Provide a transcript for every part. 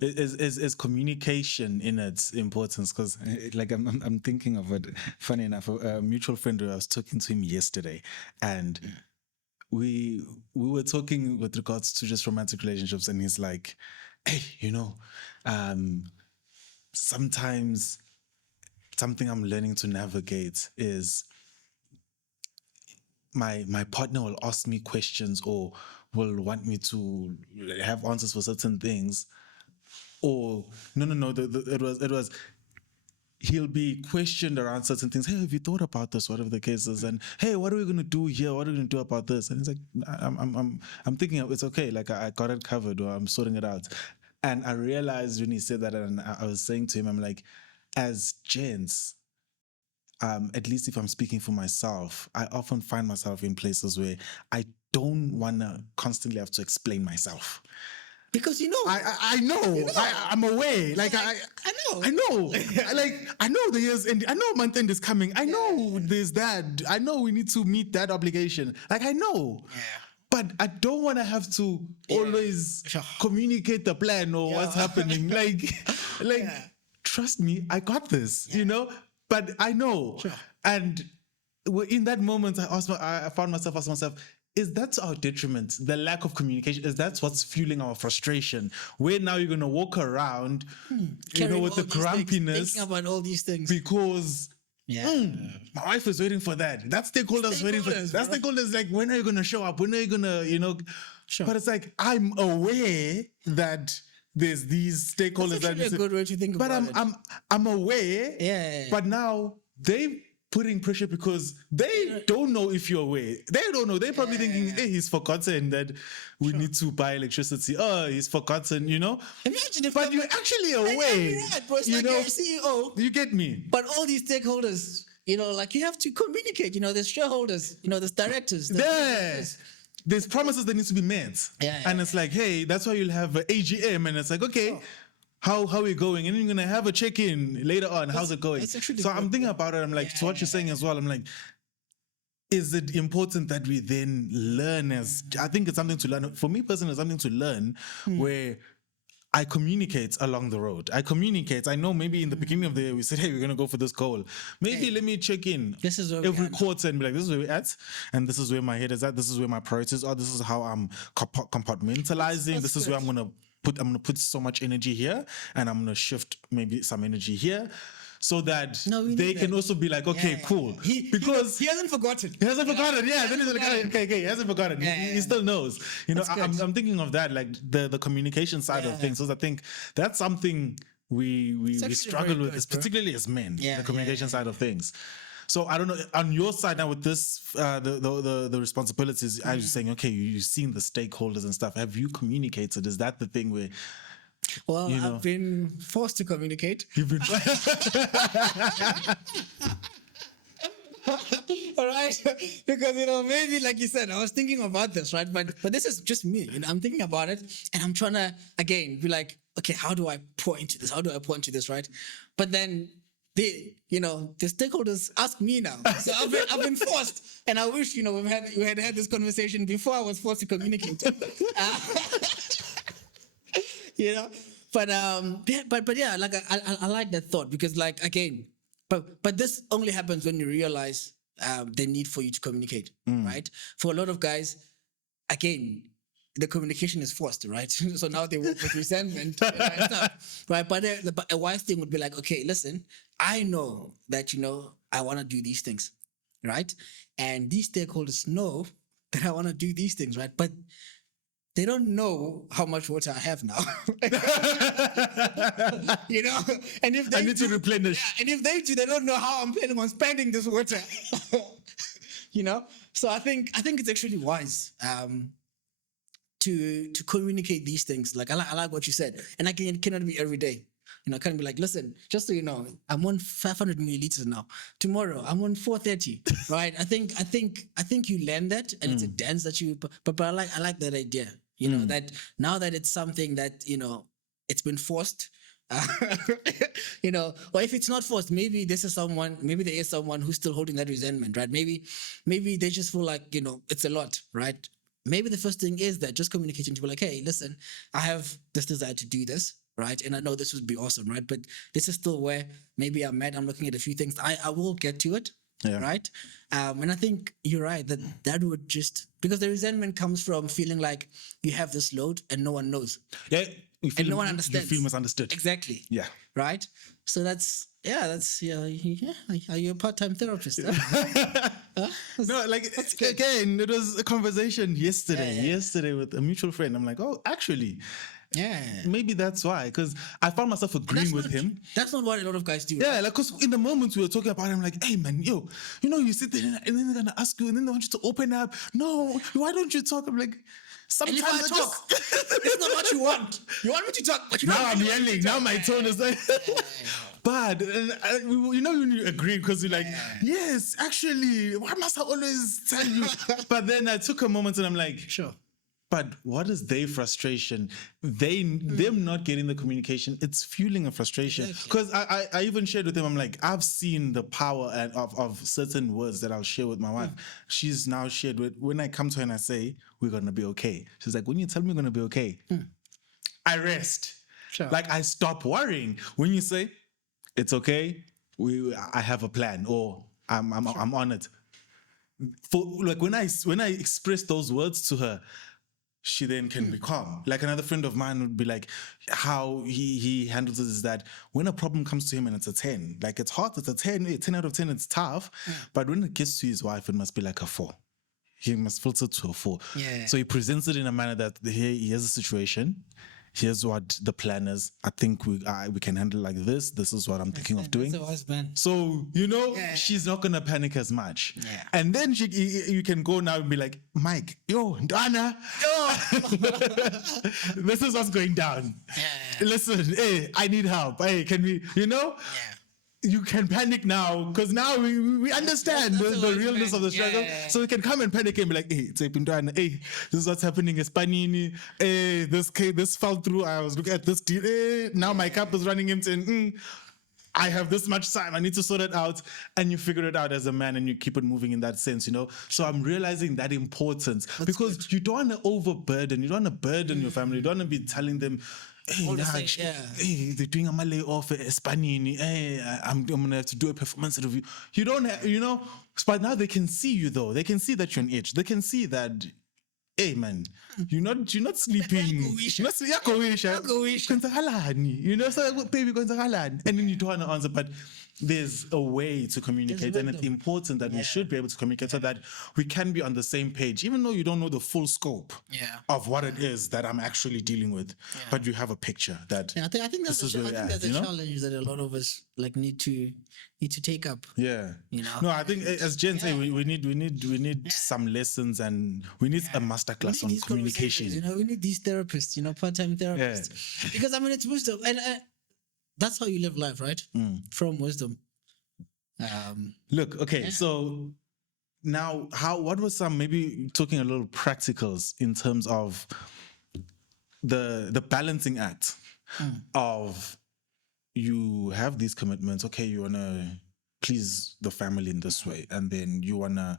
is communication in its importance, because like I'm thinking of it. Funny enough, a mutual friend, I was talking to him yesterday, and we were talking with regards to just romantic relationships, and he's like, hey, sometimes something I'm learning to navigate is my partner will ask me questions or will want me to have answers for certain things. Or no, it was he'll be questioned around certain things. Hey, have you thought about this? Whatever the case is, and hey, what are we gonna do here? What are we gonna do about this? And it's like I'm thinking it's okay. Like I got it covered, or I'm sorting it out. And I realized when he said that, and I was saying to him, I'm like, as gents, at least if I'm speaking for myself, I often find myself in places where I don't wanna constantly have to explain myself. Because I know. I'm aware. Like I know. Like I know the years, and I know month end is coming. I know there's that. I know we need to meet that obligation. Like I know. Yeah. But I don't want to have to always communicate the plan or what's happening. Like, trust me, I got this. But I know. Sure. And in that moment, I found myself asking myself, is that to our detriment? The lack of communication, is that what's fueling our frustration? Where now you're going to walk around, with the grumpiness. Thinking about all these things. Because my wife is waiting for that. That stakeholder's waiting for that. That stakeholder's like, when are you going to show up? When are you going to, Sure. But it's like, I'm aware that there's these stakeholders. That's a good way to think about it. But I'm aware. Yeah. But now they putting pressure because they don't know if you're aware. They don't know. They're probably thinking, hey, he's forgotten that we need to buy electricity. Oh, he's forgotten, Imagine if but you're actually aware. Like you're a CEO. You get me? But all these stakeholders, like you have to communicate. There's shareholders, there's directors. There's promises that need to be met. And it's like, hey, that's why you'll have an AGM. And it's like, okay, how are we going? And you're going to have a check-in later on. How's it going? So I'm thinking about it. I'm like, to what you're saying as well, I'm like, is it important that we then learn I think it's something to learn. For me personally, it's something to learn where I communicate along the road. I know maybe in the beginning of the year, we said, hey, we're going to go for this goal. Maybe let me check in every quarter and be like, this is where we're at. And this is where my head is at. This is where my priorities are. This is how I'm compartmentalizing. This is where I'm going to put so much energy here, and I'm going to shift maybe some energy here, so that they can also be like, okay, cool. Because he hasn't forgotten. Then he's like, okay, he hasn't forgotten. He still knows. I'm thinking of that, like the communication side of things. So I think that's something we struggle with, particularly as men, the communication side of things. So I don't know, on your side now with this, the responsibilities, I was saying, okay, you've seen the stakeholders and stuff. Have you communicated? Is that the thing where... Well, I've been forced to communicate. You've been... All right, because maybe like you said, I was thinking about this, right? But this is just me. I'm thinking about it, and I'm trying to again be like, okay, how do I pour into this? How do I pour into this, right? But then the stakeholders ask me now, so I've been forced, and I wish we had this conversation before I was forced to communicate. But yeah, like I like that thought, because like again, but this only happens when you realize the need for you to communicate, right? For a lot of guys, again, the communication is forced, right? So now they work with resentment, and stuff, right? But a wise thing would be like, okay, listen, I know that I want to do these things, right? And these stakeholders know that I want to do these things, right? But they don't know how much water I have now. And if I need to replenish. And if they do, they don't know how I'm planning on spending this water. So I think it's actually wise to communicate these things. Like I like what you said, and again, it cannot be every day. Can't be like, listen, just so you know, I'm on 500 milliliters now. Tomorrow I'm on 430, right? I think you learn that, and it's a dance that you. But I like that idea. That now that it's something that it's been forced. Or if it's not forced, maybe there is someone who's still holding that resentment, right? Maybe they just feel like it's a lot, right? Maybe the first thing is that just communicating to be like, hey, listen, I have this desire to do this. right? And I know this would be awesome, right? But this is still where maybe I'm mad. I'm looking at a few things. I will get to it, right? And I think you're right that would just, because the resentment comes from feeling like you have this load and no one knows. Yeah. And no one understands. You feel misunderstood. Exactly. Yeah. Right? So that's yeah. Are you a part-time therapist? No, like again, it was a conversation yesterday with a mutual friend. I'm like, oh, actually, maybe that's why, because I found myself agreeing with him. That's not what a lot of guys do. Yeah, like, because in the moments we were talking about it, I'm like, hey man, you sit there and then they're gonna ask you and then they want you to open up. No, why don't you talk? I'm like, sometimes I talk. It's not what you want. You want me to talk, but you now I'm yelling. Now my tone is like, bad. When you agree, because you're like, yes, actually, why must I always tell you? But then I took a moment and I'm like, sure. But what is their frustration? Them not getting the communication, it's fueling a frustration. Because I even shared with them, I'm like, I've seen the power of certain words that I'll share with my wife. She's now shared with, when I come to her and I say, we're going to be okay. She's like, when you tell me we're going to be okay, I rest. Sure. Like, I stop worrying. When you say, it's okay, I have a plan, or I'm on it. For like when I express those words to her, she then can be calm. Like another friend of mine would be like, how he handles it is that when a problem comes to him and it's a 10, like it's hot, it's a 10 out of 10, it's tough. But when it gets to his wife, it must be like a 4. He must filter to a 4. Yeah. So he presents it in a manner that he has a situation. Here's what the plan is. I think we can handle like this. This is what I'm thinking of doing. That's a wise man. So, she's not going to panic as much. Yeah. And then you can go now and be like, Mike, Dana, this is what's going down. Yeah. Listen, hey, I need help. Hey, can we, Yeah. You can panic now because now we understand the realness of the struggle. Yeah. So we can come and panic and be like, hey, this is what's happening. Espanini. Hey, this fell through. I was looking at this deal. Hey, now my cup is running empty. And, I have this much time. I need to sort it out. And you figure it out as a man and you keep it moving in that sense, So I'm realizing that importance. That's because good. you don't want to overburden. You don't want to burden your family. You don't want to be telling them, hey, they're doing a layoff Espanini. Hey, I'm going to have to do a performance review. You don't have, but now they can see you though. They can see that you're on edge. They can see that, hey man, you're not sleeping. So baby, and then you don't want to answer, but there's a way to communicate, and it's important that we should be able to communicate so that we can be on the same page, even though you don't know the full scope of what it is that I'm actually dealing with, but you have a picture that. I think that's a challenge that a lot of us need to take up. Yeah. No, I think as Jen say, we need some lessons, and we need a masterclass on communication. We need these therapists, part-time therapists, because it's wisdom, and that's how you live life, right? From wisdom. Look, okay, so now what was some, maybe talking a little practicals in terms of the balancing act of, you have these commitments, okay, you want to please the family in this way, and then you want to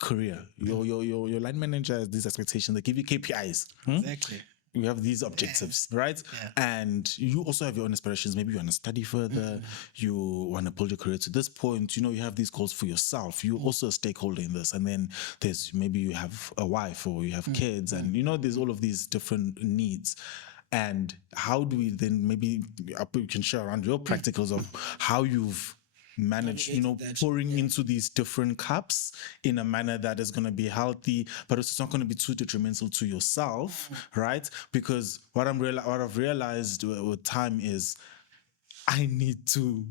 career. Your line manager has these expectations. They give you KPIs. Exactly. You have these objectives, right? Yeah. And you also have your own aspirations. Maybe you want to study further. You want to build your career to this point. You have these goals for yourself. You're also a stakeholder in this. And then there's, maybe you have a wife or you have kids, and there's all of these different needs. And how do we then, maybe you can share around your practicals of how you've manage, pouring into these different cups in a manner that is going to be healthy, but it's not going to be too detrimental to yourself, right? Because what I've realized with time is, I need to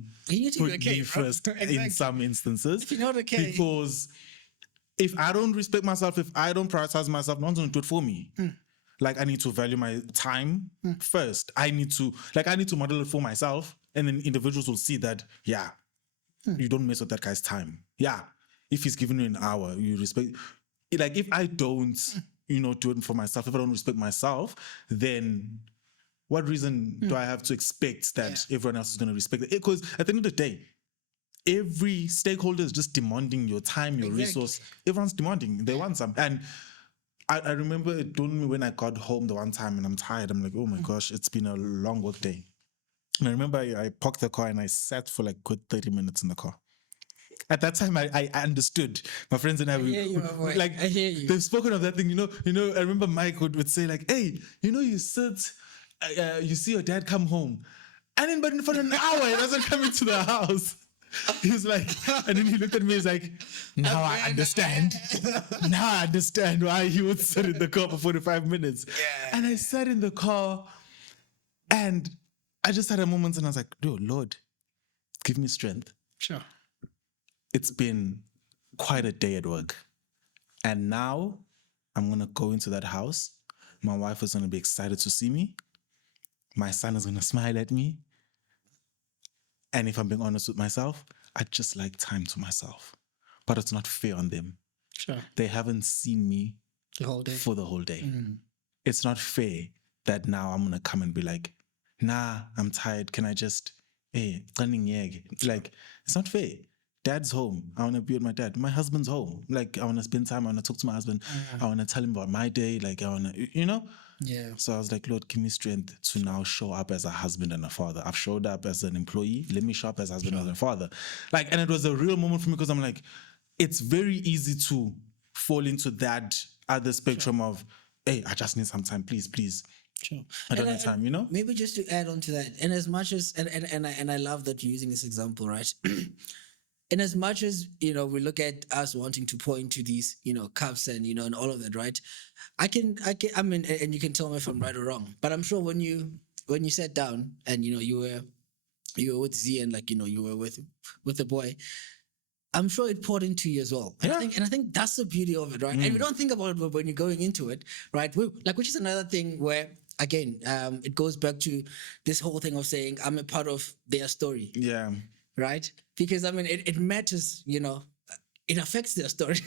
forgive first in some instances. If you're not okay. Because if I don't respect myself, if I don't prioritize myself, no one's going to do it for me. Like, I need to value my time first. I need to model it for myself, and then individuals will see that, you don't mess with that guy's time. Yeah. If he's giving you an hour, you respect. Like, if I don't, do it for myself, if I don't respect myself, then what reason do I have to expect that everyone else is going to respect it? Because at the end of the day, every stakeholder is just demanding your time, your resource. Everyone's demanding. They want some. And I remember it told me when I got home the one time and I'm tired. I'm like, oh my gosh, it's been a long work day. And I remember I parked the car and I sat for like good 30 minutes in the car. At that time, I understood. My friends and I, I hear you. They've spoken of that thing. I remember Mike would say like, hey, you sit, you see your dad come home. And then, but for an hour, he doesn't come into the house. He was like, and then he looked at me, he's like, now I understand. Now I understand why he would sit in the car for 45 minutes. Yeah. And I sat in the car and I just had a moment and I was like, oh, Lord, give me strength. Sure. It's been quite a day at work. And now I'm going to go into that house. My wife is going to be excited to see me. My son is going to smile at me. And if I'm being honest with myself, I just like time to myself. But it's not fair on them. Sure. They haven't seen me the whole day. For the whole day. It's not fair that now I'm going to come and be like, nah, I'm tired. Can I just, like, it's not fair. Dad's home. I want to be with my dad. My husband's home. Like, I want to spend time. I want to talk to my husband. I want to tell him about my day. Like, I want to, Yeah. So I was like, Lord, give me strength to now show up as a husband and a father. I've showed up as an employee. Let me show up as a husband and a father. Like, and it was a real moment for me because I'm like, it's very easy to fall into that other spectrum of, hey, I just need some time, please. Sure. I don't have time, Maybe just to add on to that, and as much as and I love that you're using this example, right? And as much as we look at us wanting to point to these cups and and all of that, right? I mean, and you can tell me if I'm right or wrong, but I'm sure when you sat down and you were with Z and you were with the boy, I'm sure it poured into you as well. Yeah. I think that's the beauty of it, right? And we don't think about it when you're going into it, right? Which is another thing where, again, it goes back to this whole thing of saying, I'm a part of their story. Yeah. Right? Because, I mean, it matters, it affects their story,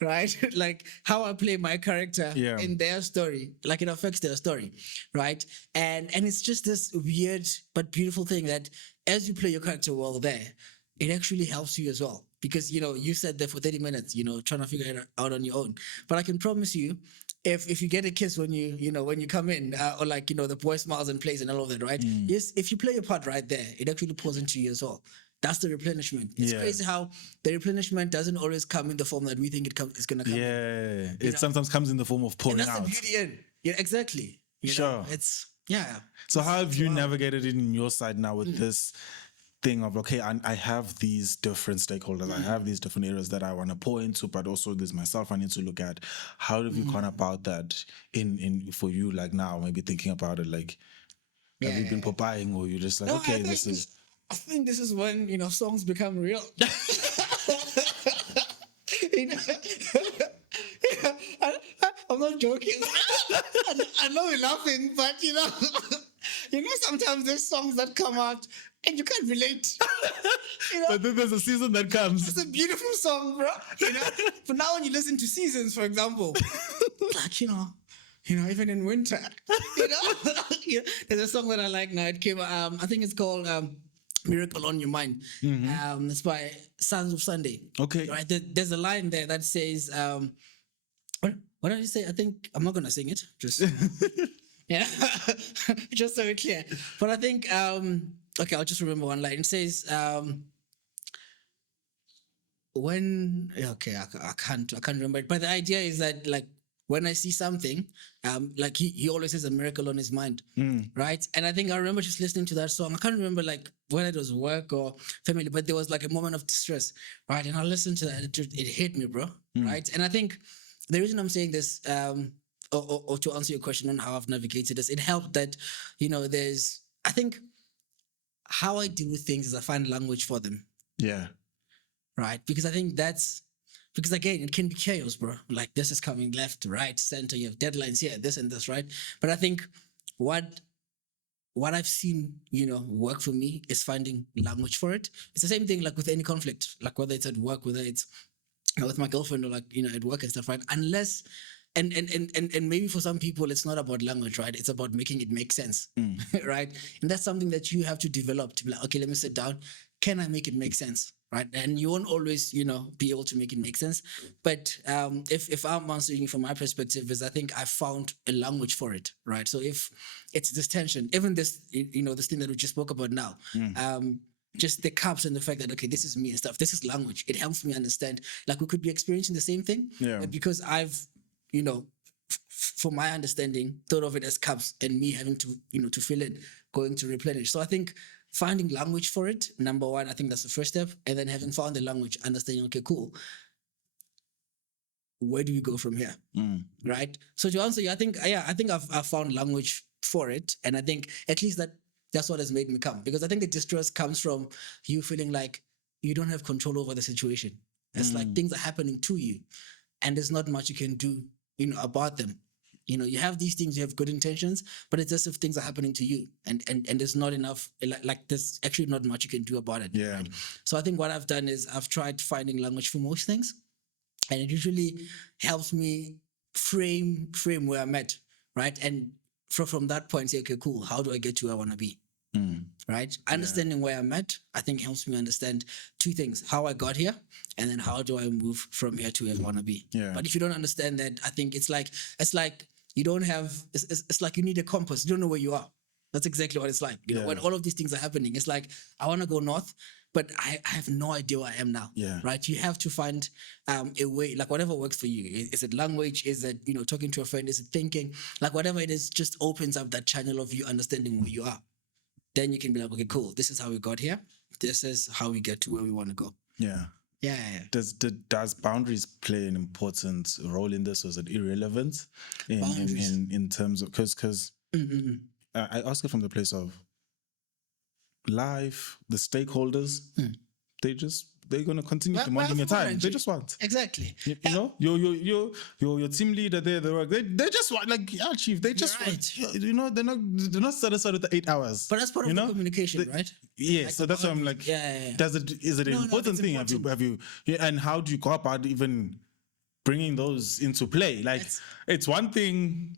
right? Like how I play my character in their story, like it affects their story, right? And it's just this weird but beautiful thing that as you play your character well there, it actually helps you as well. Because, you sat there for 30 minutes, trying to figure it out on your own. But I can promise you, if you get a kiss when you come in, or the boy smiles and plays and all of that, right? Yes, if you play your part right there, it actually pours into you as well. That's the replenishment. It's crazy how the replenishment doesn't always come in the form that we think it's going to come. Yeah, it sometimes comes in the form of pouring out. And that's the beauty in. Yeah, exactly. Sure. So how have you navigated it in your side now with this thing of, okay, I have these different stakeholders, I have these different areas that I want to pour into, but also there's myself I need to look at. How have you gone about that in for you, like now, maybe thinking about it, like, have you been buying, or you just like, okay, this is... I think this is when, songs become real. I'm not joking. I know you're laughing, but sometimes there's songs that come out and you can't relate. But then there's a season that comes. It's a beautiful song, bro. But now when you listen to Seasons, for example, like, even in winter, there's a song that I like now. It came, I think it's called Miracle on Your Mind. It's by Sons of Sunday. Okay. Right. There's a line there that says, what did you say? I think I'm not gonna sing it. Just just so it's clear. But I think okay, I'll just remember one line. It says I can't remember it. But the idea is that, like, when I see something, like he always has a miracle on his mind, right? And I think I remember just listening to that song. I can't remember like whether it was work or family, but there was like a moment of distress, right? And I listened to that. It hit me, bro, right? And I think the reason I'm saying this, or to answer your question on how I've navigated this, it helped that, there's, I think, how I deal with things is I find language for them. Yeah. Right? Because I think because again, it can be chaos, bro. Like, this is coming left, right, center. You have deadlines here, this and this, right? But I think what I've seen, work for me is finding language for it. It's the same thing like with any conflict, like whether it's at work, whether it's with my girlfriend or like, at work and stuff, right? Unless, and maybe for some people, it's not about language, right? It's about making it make sense, right? And that's something that you have to develop to be like, okay, let me sit down. Can I make it make sense? right? And you won't always, be able to make it make sense. But if I'm answering from my perspective, is I think I found a language for it, right? So if it's this tension, even this, this thing that we just spoke about now, just the cups and the fact that, okay, this is me and stuff, this is language. It helps me understand, like we could be experiencing the same thing, but because I've, for my understanding, thought of it as cups and me having to, to fill it, going to replenish. So I think finding language for it, number one, I think that's the first step. And then having found the language, understanding, okay, cool. Where do we go from here? Right? So to answer you, I think I've found language for it. And I think at least that's what has made me come. Because I think the distress comes from you feeling like you don't have control over the situation. It's like things are happening to you and there's not much you can do, about them. You have these things, you have good intentions, but it's as if things are happening to you and there's not enough, like there's actually not much you can do about it. Yeah. Right? So I think what I've done is I've tried finding language for most things, and it usually helps me frame where I'm at, right? And from that point, say, okay, cool, how do I get to where I want to be? Right? Understanding where I'm at, I think helps me understand two things: how I got here, and then how do I move from here to where I want to be. Yeah. But if you don't understand that, I think it's like you don't have. It's like you need a compass. You don't know where you are. That's exactly what it's like. You know, when all of these things are happening, it's like I want to go north, but I have no idea where I am now. Yeah. Right? You have to find a way, like whatever works for you. Is it language? Is it talking to a friend? Is it thinking? Like whatever it is, just opens up that channel of you understanding where you are. Then you can be like, okay, cool. This is how we got here. This is how we get to where we want to go. Yeah. Yeah. Does boundaries play an important role in this, or is it irrelevant in terms of because I ask it from the place of life, the stakeholders, they're gonna continue demanding your time. They just want exactly. You know, your team leader there, they just want, like, yeah, chief. They just want, they're not satisfied with the 8 hours. But that's part of the communication, right? Yeah. Like so that's why I'm like, is it an important thing? Important. Have you and how do you go about even bringing those into play? Like, it's one thing.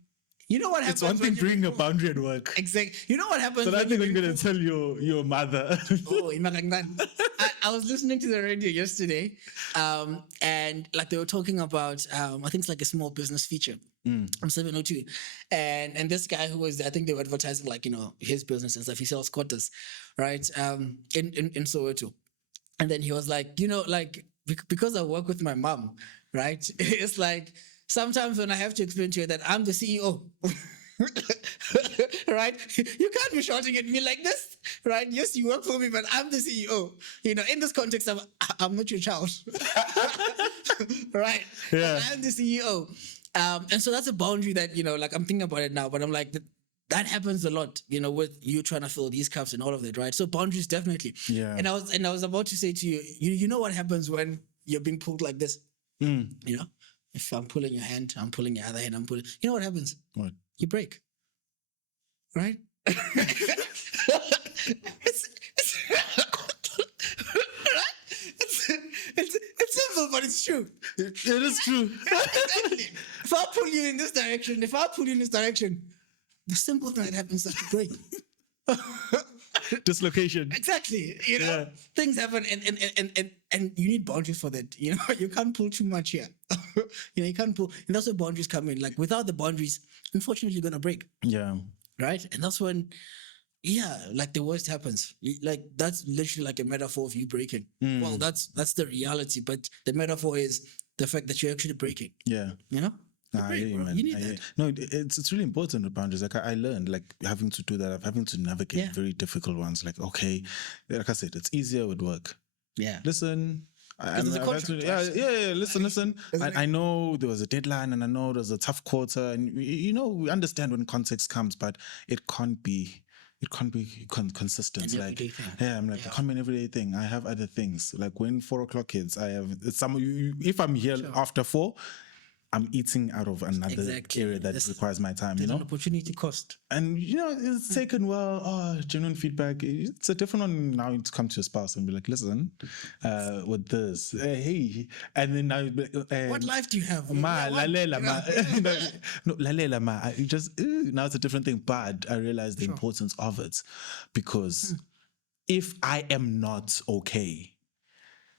You know what happens? It's one thing bringing a boundary at work. Exactly. You know what happens? So that's what I'm going to tell your mother. I was listening to the radio yesterday, and like they were talking about, I think it's like a small business feature. I'm 702, and this guy who was, I think they were advertising like his business and stuff. He sells quarters, right? In Soweto, and then he was like, like because I work with my mom, right? It's like, sometimes when I have to explain to you that I'm the CEO, right? You can't be shouting at me like this, right? Yes, you work for me, but I'm the CEO. In this context, I'm not your child, right? Yeah. I'm the CEO. And so that's a boundary that, like I'm thinking about it now, but I'm like, that happens a lot, with you trying to fill these cups and all of that, right? So boundaries, definitely. Yeah. And I was about to say to you, you know what happens when you're being pulled like this? If I'm pulling your hand, I'm pulling your other hand, I'm pulling. You know what happens? What? You break. Right? It's simple, but it's true. It is true. Exactly. If I pull you in this direction, the simple thing that happens is to break. Dislocation. Exactly. Things happen and you need boundaries for that. You can't pull too much here. You can't pull, and that's where boundaries come in. Like without the boundaries, unfortunately, you're gonna break. Yeah. Right? And that's when, like the worst happens. Like that's literally like a metaphor of you breaking. Well, that's the reality, but the metaphor is the fact that you're actually breaking. Yeah. You need that. No, it's really important with boundaries. Like I learned, like having to do that, having to navigate very difficult ones. Like, okay, like I said, it's easier with work. Yeah. Listen. Listen. Listen. I know there was a deadline, and I know there's a tough quarter, and we understand when context comes, but it can't be consistent. Like, I'm like, it can't be an everyday thing. I have other things. Like when 4 o'clock hits, I have some. If I'm here after 4. I'm eating out of another area that requires my time, There's an opportunity cost. And, it's taken genuine feedback. It's a different one now to come to your spouse and be like, listen, with this, hey. And then now, what life do you have? Lalela, no, lalela, ma. Now it's a different thing, but I realize the importance of it because if I am not okay,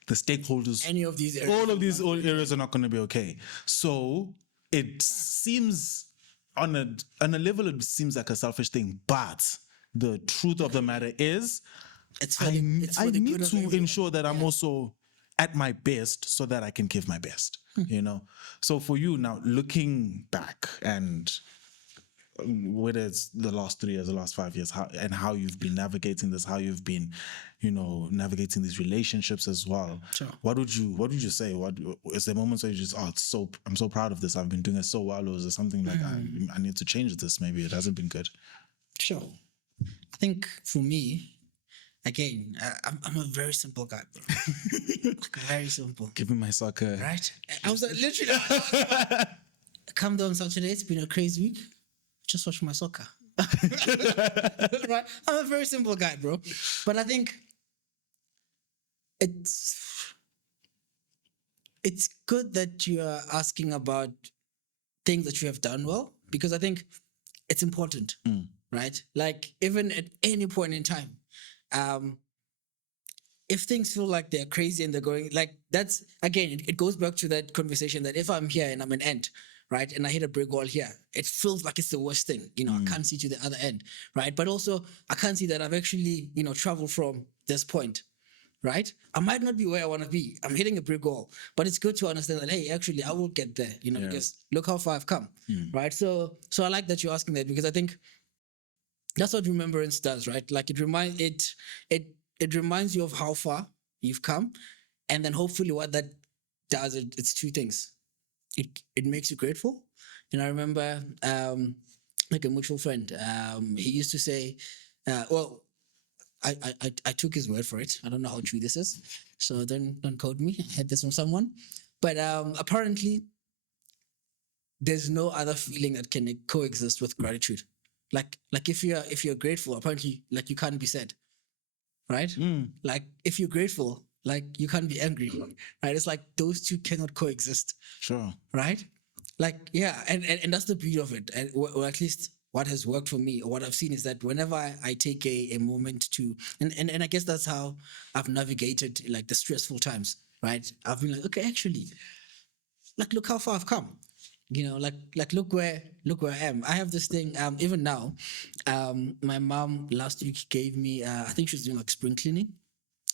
the stakeholders, any of these areas, all of these areas are not going to be okay. So it seems on a level, it seems like a selfish thing, but the truth of the matter is, I need to ensure that I'm also at my best so that I can give my best, you know? So for you now, looking back and whether it's the last 3 years, the last 5 years, how you've been navigating this, how you've been, you know, navigating these relationships as well. Sure. What would you say? What is there moments where you just, I'm so proud of this. I've been doing it so well, or is there something like I need to change this? Maybe it hasn't been good. Sure. I think for me, again, I'm a very simple guy, bro. Like, very simple. Give me my soccer. Right? I was like, literally, come down Saturday, it's been a crazy week. Just watch my soccer. Right? I'm a very simple guy, bro. But I think it's good that you are asking about things that you have done well, because I think it's important, right? Like, even at any point in time, if things feel like they're crazy and they're going, like, that's, again, it goes back to that conversation that if I'm here and I'm an ant, right, and I hit a brick wall here, it feels like it's the worst thing. You know, I can't see to the other end, right? But also, I can't see that I've actually, you know, traveled from this point, right? I might not be where I want to be. I'm hitting a brick wall, but it's good to understand that, hey, actually, I will get there, you know, because look how far I've come, right? So I like that you're asking that, because I think that's what remembrance does, right? Like, it reminds you of how far you've come, and then hopefully what that does, it's two things. It makes you grateful. And I remember like a mutual friend, he used to say, well, I took his word for it. I don't know how true this is, so don't quote me. I had this from someone. But apparently there's no other feeling that can coexist with gratitude. Like if you're grateful, apparently, like, you can't be sad. Right? Like, if you're grateful, like, you can't be angry, right? It's like those two cannot coexist. Sure. Right? Like, yeah, and that's the beauty of it. And or at least what has worked for me, or what I've seen, is that whenever I take a moment to, and I guess that's how I've navigated, like, the stressful times, right? I've been like, okay, actually, like, look how far I've come. You know, like look where I am. I have this thing, even now, my mom last week gave me, I think she was doing like spring cleaning,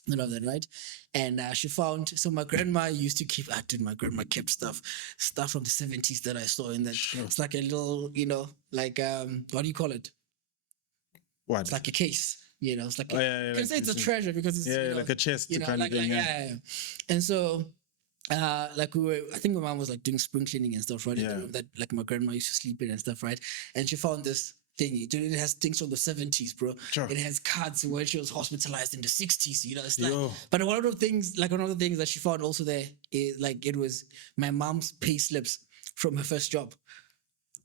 you know that, right? And she found, so my grandma used to keep, my grandma kept stuff from the 70s that I saw in that. Sure. It's like a little, you know, like, what do you call it? What? It's like a case, you know, it's like, you can say it's a treasure, because it's, you know, like a chest, you know, kind of thing. yeah. And so, like, I think my mom was like doing spring cleaning and stuff, right? In the room that, like, my grandma used to sleep in and stuff, right? And she found this thingy. Dude, it has things from the 70s, bro. Sure. It has cards where she was hospitalized in the 60s, you know. It's like, but one of the things that she found also there is, like, it was my mom's pay slips from her first job,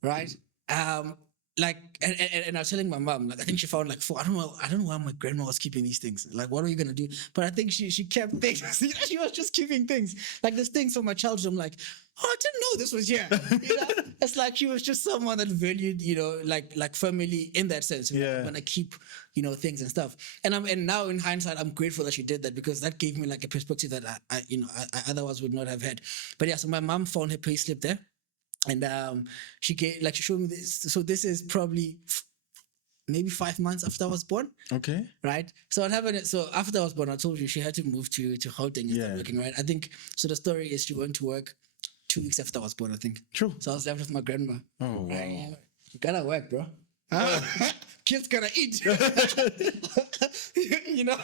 right? Like, and I was telling my mom, like, I think she found like 4. I don't know why my grandma was keeping these things. Like, what are you gonna do? But I think she kept things. She was just keeping things. Like, there's things from my childhood. I'm like, oh, I didn't know this was here. You know? It's like she was just someone that valued, you know, like family in that sense. You know, when I keep, you know, things and stuff. And now in hindsight, I'm grateful that she did that, because that gave me like a perspective that I otherwise would not have had. But yeah, so my mom found her pay slip there. And she showed me this. So this is probably maybe 5 months after I was born. Okay. Right? So what happened, so after I was born, I told you she had to move to Gauteng and start working, right? I think, so the story is she went to work 2 weeks after I was born, I think. True. So I was left with my grandma. Oh, wow. Right? You gotta work, bro. Kids gotta eat. You know?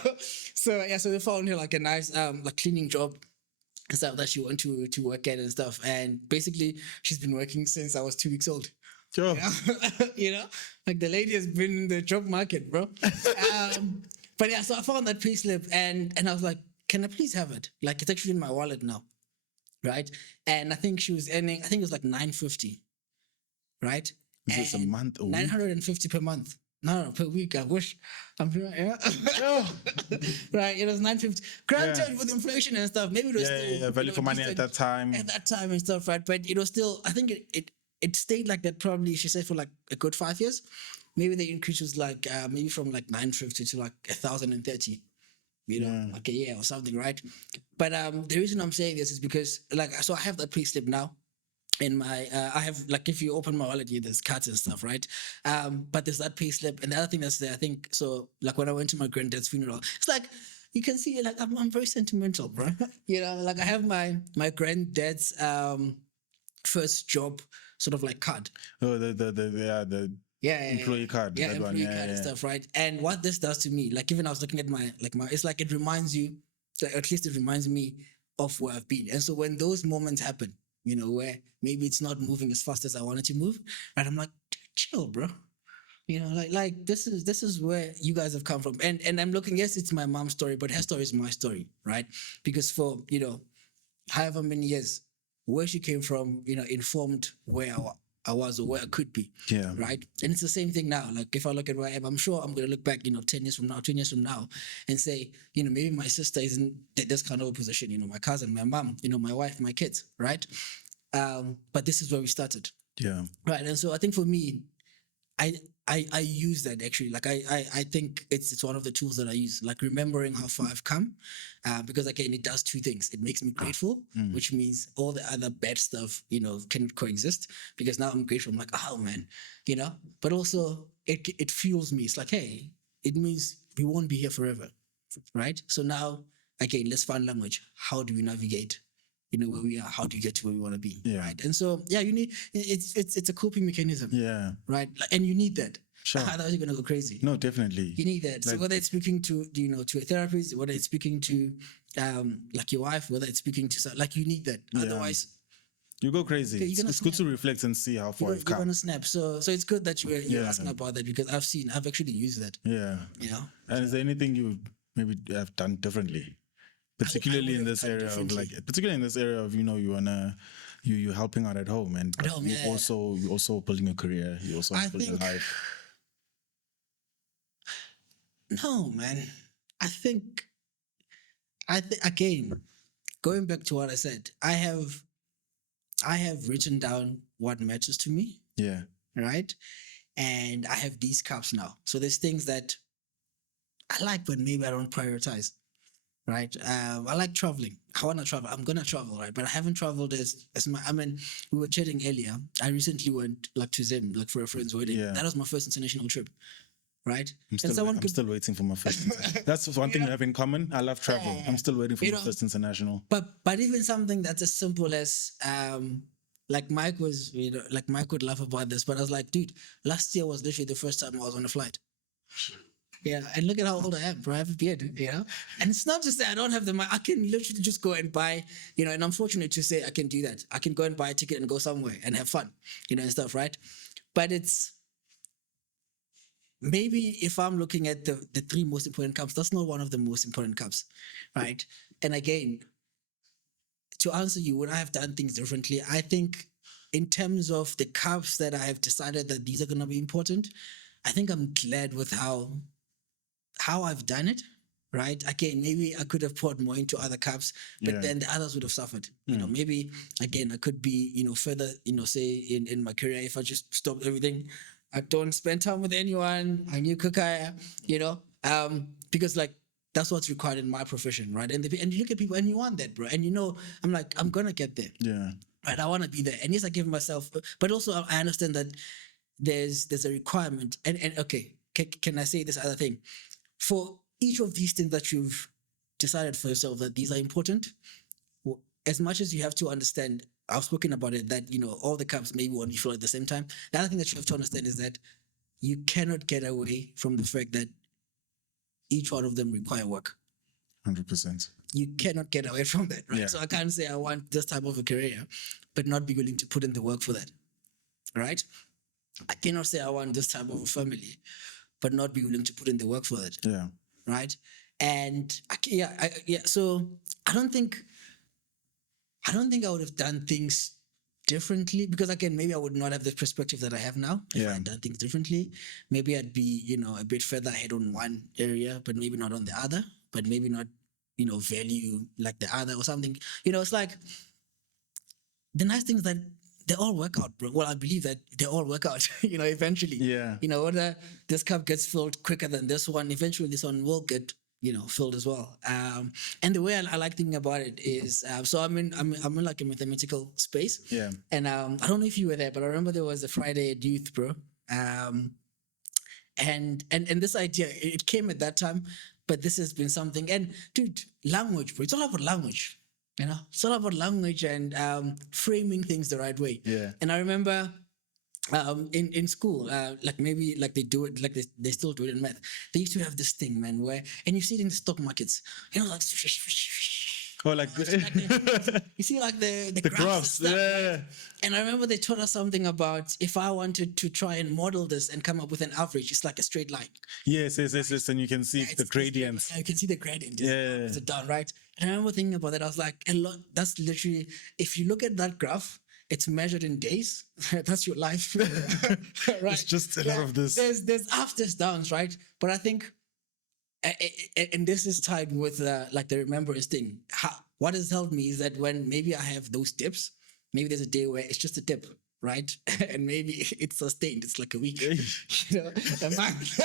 So yeah, so they found her like a nice like cleaning job and stuff that she went to work at and stuff. And basically, she's been working since I was 2 weeks old. Sure. You know, like, the lady has been in the job market, bro. But yeah, so I found that pay slip and I was like, can I please have it? Like, it's actually in my wallet now, right? And I think she was earning, I think it was like $950, right? Is this a month or $950 per month? No, per week. I wish. I'm sure. Yeah. Right. It was $950. Granted, with inflation and stuff, maybe it was still value for money at that time. At that time and stuff, right? But it was still. I think it stayed like that. Probably, she said, for like a good 5 years. Maybe the increase was like maybe from like $950 to like $1,030. like a year or something, right? But the reason I'm saying this is because like, so I have that pay slip now. In my I have, like, if you open my wallet, there's cards and stuff, right? But there's that pay slip, and the other thing that's there, I think, so like when I went to my granddad's funeral, it's like you can see, like, I'm very sentimental, bro. Like I have my granddad's first job sort of like card. Oh, the employee card. Yeah, employee card and stuff, right? And what this does to me, like, even I was looking at my it's like it reminds you, like, at least it reminds me of where I've been. And so when those moments happen, where maybe it's not moving as fast as I want it to move, right? I'm like, chill, bro. Like this is where you guys have come from. And I'm looking, yes, it's my mom's story, but her story is my story, right? Because for, however many years, where she came from, informed where I was or where I could be. Yeah. Right. And it's the same thing now. Like if I look at where I am, I'm sure I'm going to look back, 10 years from now, 20 years from now, and say, maybe my sister is in this kind of a position, my cousin, my mom, my wife, my kids, right? But this is where we started. Yeah. Right. And so I think for me, I use that actually. Like I think it's one of the tools that I use, like remembering how far I've come, because again, it does two things. It makes me grateful, which means all the other bad stuff, can coexist, because now I'm grateful. I'm like, oh man, but also it fuels me. It's like, hey, it means we won't be here forever, right? So now, again, let's find language. How do we navigate? Where we are, how do you get to where we want to be? Yeah. Right. And so, yeah, you need, it's a coping mechanism. Yeah. Right. And you need that. Sure. Otherwise you're going to go crazy. No, definitely. You need that. So whether it's speaking to, to a therapist, whether it's speaking to, like your wife, whether it's speaking to, like, you need that. Yeah. Otherwise, you go crazy. It's good to reflect and see how far you've come. You're going to snap. So it's good that you're asking about that, because I've actually used that. Yeah. And is there anything you maybe have done differently? Particularly in this area of you're helping out at home, and you're also building a career. You're also building life. No, man. I think again, going back to what I said, I have written down what matters to me. Yeah. Right. And I have these cups now. So there's things that I like, but maybe I don't prioritize. Right. I like traveling. I want to travel. I'm going to travel. Right. But I haven't traveled we were chatting earlier. I recently went to Zim, for a friend's wedding. Yeah. That was my first international trip. Right. I'm still waiting for my first. That's one thing we have in common. I love travel. I'm still waiting for my first international. But even something that's as simple as, like Mike would laugh about this, but I was like, dude, last year was literally the first time I was on a flight. Yeah, and look at how old I am, bro. I have a beard, And it's not just that I don't have the money. I can literally just go and buy, and I'm fortunate to say I can do that. I can go and buy a ticket and go somewhere and have fun, and stuff, right? But it's maybe if I'm looking at the three most important cups, that's not one of the most important cups, right? And again, to answer you, would I have done things differently? I think in terms of the cups that I have decided that these are going to be important, I think I'm glad with how I've done it, right? Again, maybe I could have poured more into other cups, but then the others would have suffered. Maybe, again, I could be, further, say in my career, if I just stopped everything, I don't spend time with anyone, I knew Kukaya, because that's what's required in my profession, right? And you look at people and you want that, bro. And I'm like, I'm going to get there. Yeah. Right, I want to be there. And yes, I give myself, but also I understand that there's a requirement. And okay, can I say this other thing? For each of these things that you've decided for yourself that these are important, as much as you have to understand, I've spoken about it, that, all the cups maybe won't be full at the same time. The other thing that you have to understand is that you cannot get away from the fact that each one of them require work. 100%. You cannot get away from that, right? Yeah. So I can't say I want this type of a career, but not be willing to put in the work for that, right? I cannot say I want this type of a family, but not be willing to put in the work for that. Yeah. Right. And so I don't think I would have done things differently, because again, maybe I would not have the perspective that I have now if I had done things differently. Maybe I'd be, a bit further ahead on one area, but maybe not on the other, but maybe not, value like the other or something. It's like the nice thing is that they all work out, bro. Well, I believe that they all work out, eventually. Yeah. Whether this cup gets filled quicker than this one, eventually this one will get filled as well. And the way I like thinking about it is, so I'm in like a mathematical space. Yeah. And I don't know if you were there, but I remember there was a Friday at Youth, bro. And this idea, it came at that time, but this has been something. And dude, language, bro, it's all about language. It's all about language and framing things the right way. Yeah. And I remember in school, like maybe like they do it, like they still do it in math. They used to have this thing, man, where, and you see it in the stock markets, like or like you see like the graphs, and stuff, yeah. right? And I remember they taught us something about if I wanted to try and model this and come up with an average, it's like a straight line. Yes, and you can see the gradients. You can see the gradient. Yeah. It's down, right? And I remember thinking about that. I was like, that's literally, if you look at that graph, it's measured in days. That's your life. Right? It's just a lot of this. There's ups, there's downs, right? But I think, and this is tied with like the remembrance thing. What has helped me is that when maybe I have those dips, maybe there's a day where it's just a dip, right? And maybe it's sustained. It's like a week, a month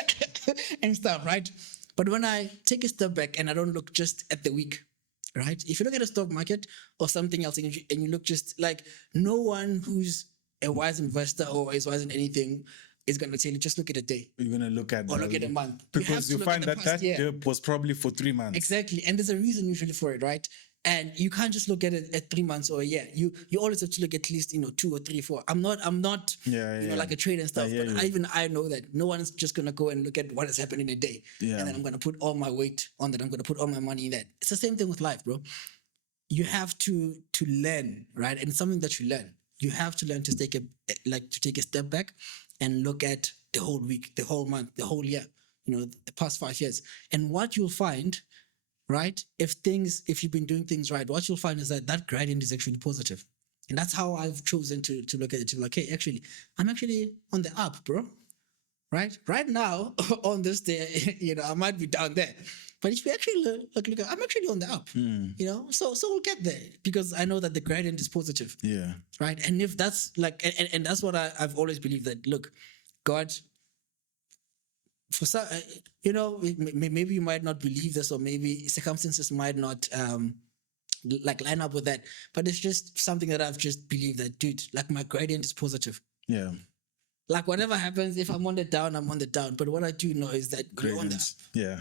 and stuff, right? But when I take a step back and I don't look just at the week, right? If you look at a stock market or something else and you look just like, no one who's a wise investor or is wise in anything is going to tell you, just look at a day. You're going to look at or look at a month. Because you find that dip was probably for 3 months. Exactly. And there's a reason usually for it, right? And you can't just look at it at 3 months or a year. You always have to look at least 2 or 3, 4. I'm not like a trader and stuff, but I know that no one is just gonna go and look at what has happened in a day. Yeah. And then I'm gonna put all my weight on that. I'm gonna put all my money in that. It's the same thing with life, bro. You have to learn, right? And it's something that you learn. You have to learn to take a step back and look at the whole week, the whole month, the whole year, the past 5 years. And what you'll find, right, if you've been doing things right, what you'll find is that gradient is actually positive. And that's how I've chosen to look at it. To like, hey, actually, I'm actually on the up, bro. Right now, on this day, I might be down there. But if you actually look, I'm actually on the up, so we'll get there because I know that the gradient is positive. Yeah. Right. And if that's like, and that's what I've always believed, that, look, God, for some, maybe you might not believe this, or maybe circumstances might not like line up with that, but it's just something that I've just believed that, dude, like my gradient is positive. Yeah. Like whatever happens, if I'm on the down, I'm on the down. But what I do know is that you're on the up. Yeah.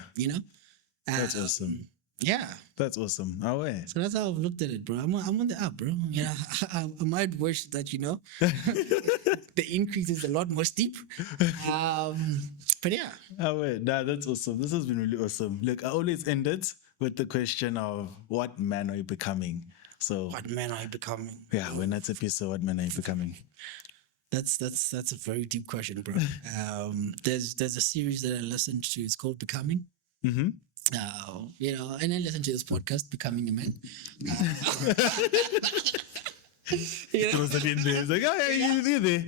That's awesome. Yeah. That's awesome. Oh, yeah. So that's how I've looked at it, bro. I'm on the up, bro. I might wish that, the increase is a lot more steep. But yeah. Oh, wait. Nah, that's awesome. This has been really awesome. Look, I always end it with the question of what man are you becoming? So what man are you becoming? Yeah, when that's a piece of what man are you becoming? That's a very deep question, bro. There's a series that I listened to. It's called Becoming. Mm-hmm. And I listen to this podcast, Becoming a Man. It was in there. It's like, oh, yeah, you're there.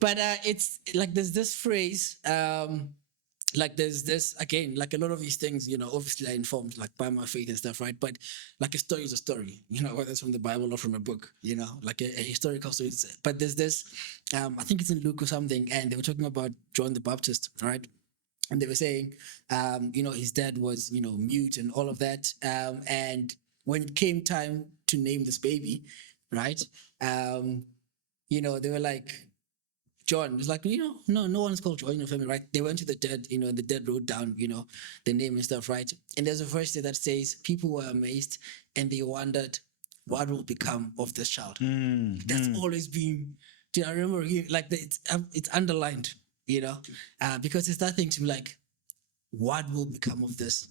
But it's like there's this phrase, like there's this, again, like a lot of these things, obviously are informed like by my faith and stuff, right? But like a story is a story, whether it's from the Bible or from a book, like a historical story. But there's this, I think it's in Luke or something, and they were talking about John the Baptist, right? And they were saying, his dad was, mute and all of that. And when it came time to name this baby, right? They were like, John was like, no one's called John in your family, right? They went to the dead, the dead wrote down, the name and stuff, right? And there's a verse there that says, people were amazed and they wondered what will become of this child. That's always been, I remember, like it's underlined, because it's that thing to be like, what will become of this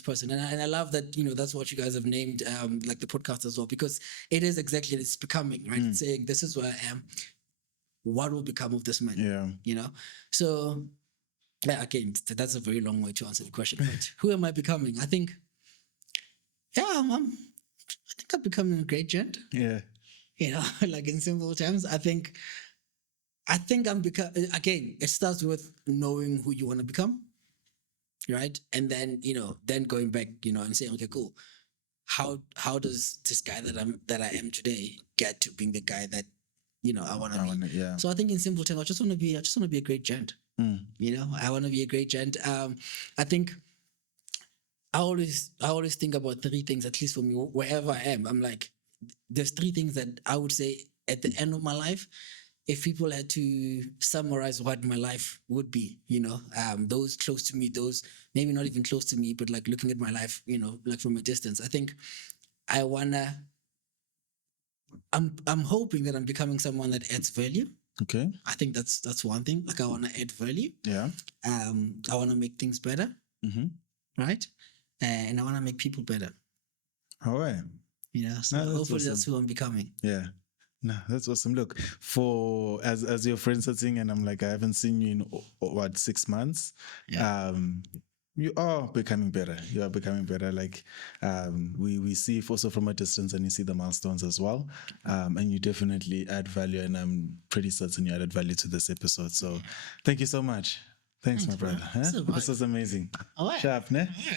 person? And I love that, that's what you guys have named, like the podcast as well, because it is exactly, it's becoming, right? It's saying, this is where I am. What will become of this man? Yeah. So, again, that's a very long way to answer the question. But who am I becoming? I think, I'm becoming a great gent. Yeah. Like in simple terms, I think I'm becoming, again, it starts with knowing who you want to become, right? And then, then going back, and saying, okay, cool. How does this guy that I am today get to being the guy that, I want to be? Yeah. So I think in simple terms, I just want to be a great gent. I want to be a great gent. I think I always think about 3 things, at least for me, wherever I am. I'm like, there's 3 things that I would say at the end of my life, if people had to summarize what my life would be, those close to me, those maybe not even close to me, but like looking at my life, like from a distance, I think I'm hoping that I'm becoming someone that adds value. Okay. I think that's one thing. Like I want to add value. Yeah. I want to make things better. Mm-hmm. Right. And I want to make people better. All right. So hopefully that's who I'm becoming. Yeah. No, that's awesome. Look, as your friend sitting, and I'm like, I haven't seen you in 6 months. Yeah. You are becoming better. You are becoming better. Like, we see also from a distance, and you see the milestones as well. And you definitely add value, and I'm pretty certain you added value to this episode. So, thank you so much. Thanks my brother. Huh? This was amazing. All right. Sharp, ne? Yeah.